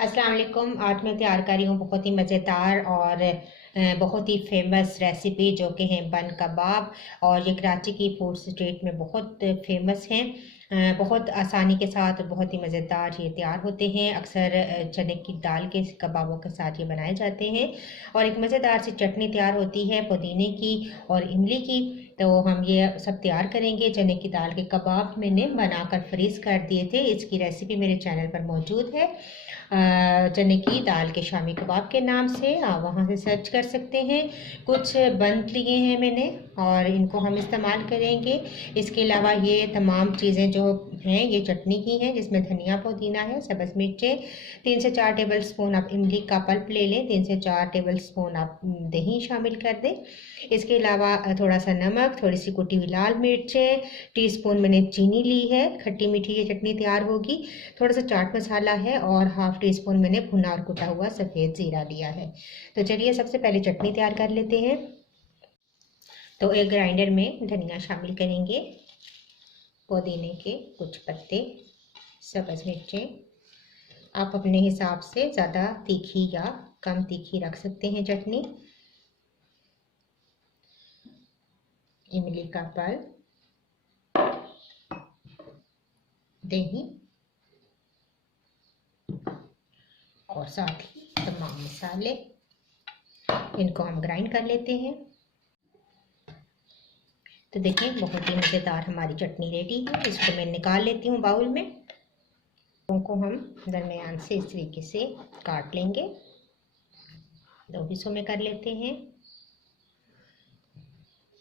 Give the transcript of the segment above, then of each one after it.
अस्सलाम वालेकुम। आज मैं तैयार कर रही हूँ बहुत ही मज़ेदार और बहुत ही फेमस रेसिपी जो कि है बन कबाब। और ये कराची की फूड स्ट्रीट में बहुत फेमस हैं। बहुत आसानी के साथ बहुत ही मज़ेदार ये तैयार होते हैं। अक्सर चने की दाल के कबाबों के साथ ये बनाए जाते हैं। और एक मज़ेदार सी चटनी तैयार होती है पुदीने की और इमली की। तो हम ये सब तैयार करेंगे। चने की दाल के कबाब मैंने बनाकर फ्रीज़ कर दिए थे। इसकी रेसिपी मेरे चैनल पर मौजूद है, चने की दाल के शामी कबाब के नाम से। आप वहाँ से सर्च कर सकते हैं। कुछ बन लिए हैं मैंने और इनको हम इस्तेमाल करेंगे। इसके अलावा ये तमाम चीज़ें जो हैं ये चटनी की हैं, जिसमें धनिया पुदीना है, सब्ज़ मिर्चें, 3 से 4 टेबल स्पून आप इमली का पल्प ले लें, 3 से 4 टेबल स्पून आप दही शामिल कर दें। इसके अलावा थोड़ा सा नमक, थोड़ी सी कुटी हुई लाल मिर्चें, टीस्पून मैंने चीनी ली है, खट्टी मीठी ये चटनी तैयार होगी। थोड़ा सा चाट मसाला है और हाफ टी स्पून मैंने भुना और कुटा हुआ सफ़ेद ज़ीरा लिया है। तो चलिए सबसे पहले चटनी तैयार कर लेते हैं। तो एक ग्राइंडर में धनिया शामिल करेंगे, पुदीने के कुछ पत्ते, सब्ज़ मिर्चें। आप अपने हिसाब से ज़्यादा तीखी या कम तीखी रख सकते हैं चटनी। इमली का पल्प, दही और साथ ही तमाम मसाले, इनको हम ग्राइंड कर लेते हैं। तो देखिए बहुत ही मज़ेदार हमारी चटनी रेडी है। इसको मैं निकाल लेती हूँ बाउल में। उनको हम दरमियान से इस तरीके से काट लेंगे, 2 हिस्सों में कर लेते हैं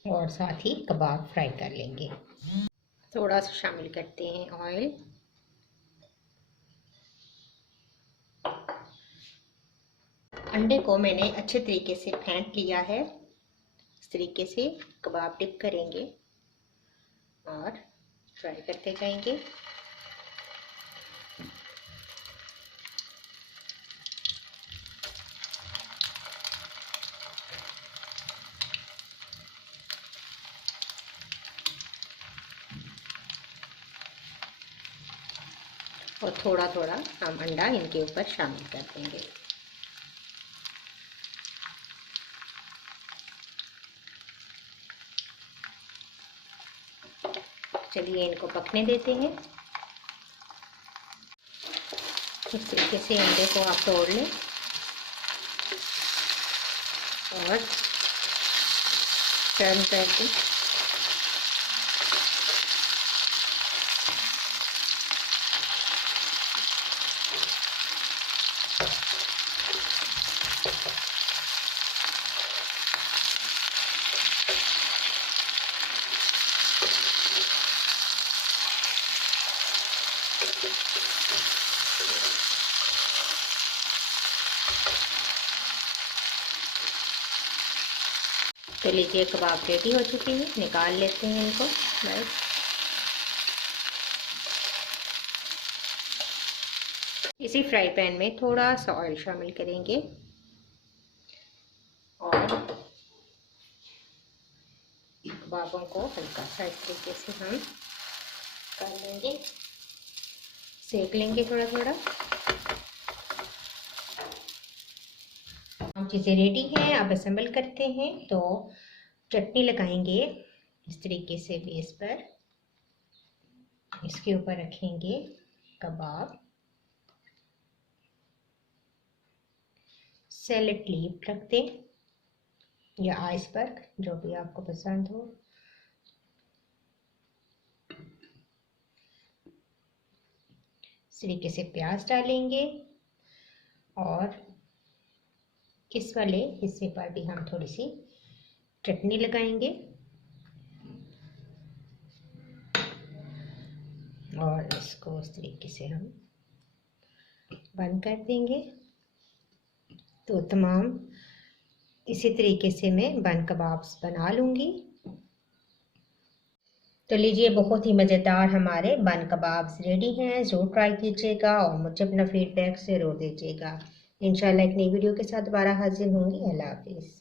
और साथ ही कबाब फ्राई कर लेंगे। थोड़ा सा शामिल करते हैं ऑयल। अंडे को मैंने अच्छे तरीके से फेंट लिया है। इस तरीके से कबाब डिप करेंगे और फ्राई करते जाएंगे। और थोड़ा थोड़ा हम अंडा इनके ऊपर शामिल कर देंगे। चलिए इनको पकने देते हैं। इस तरीके से अंडे को आप तोड़ लें और टर्न कर दें। तो लीजिए कबाब रेडी हो चुकी है, निकाल लेते हैं इनको। बस इसी फ्राई पैन में थोड़ा सा ऑयल शामिल करेंगे और कबाबों को हल्का सा इस तरीके से हम कर लेंगे, सेक लेंगे थोड़ा थोड़ा। हम चीज़ें रेडी हैं, अब असेंबल करते हैं। तो चटनी लगाएंगे इस तरीके से बेस पर, इसके ऊपर रखेंगे कबाब, सैलेड लीफ रख दें या आइसबर्ग, जो भी आपको पसंद हो। इस तरीके से प्याज डालेंगे और इस वाले हिस्से पर भी हम थोड़ी सी चटनी लगाएंगे और इसको इस तरीके से हम बंद कर देंगे। तो तमाम इसी तरीके से मैं बन कबाब्स बना लूँगी। तो लीजिए बहुत ही मज़ेदार हमारे बन कबाब्स रेडी हैं। ज़रूर ट्राई कीजिएगा और मुझे अपना फीडबैक ज़रूर दीजिएगा। इंशाल्लाह एक नई वीडियो के साथ दोबारा हाजिर होंगी। अल्लाह हाफिज़।